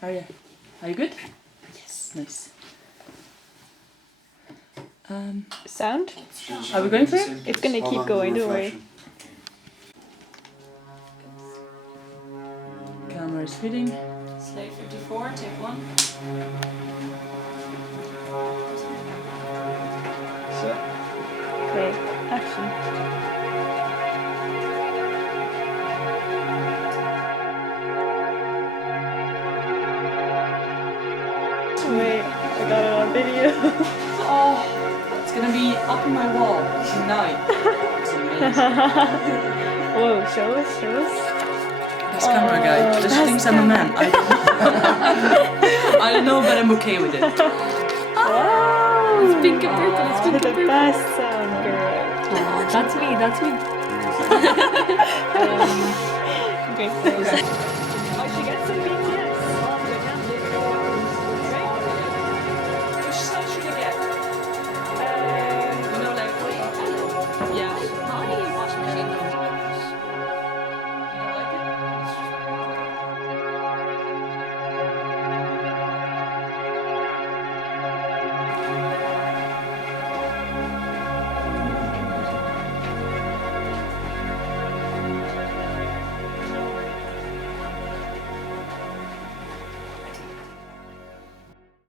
Oh yeah. Are you good? Yes. Nice. Sound? Are we going for it? It's gonna keep going, don't worry. Camera is fitting. Slate 54, take 1. Set. Okay, action. Wait, I got it on video. Oh, it's gonna be up on my wall tonight. It's amazing. Whoa, show us, show us. This camera guy just thinks I'm a man. I don't know, but I'm okay with it. Wow! It's pink and purple, it's pink and The purple. best sound, girl. That's me, that's me. Okay.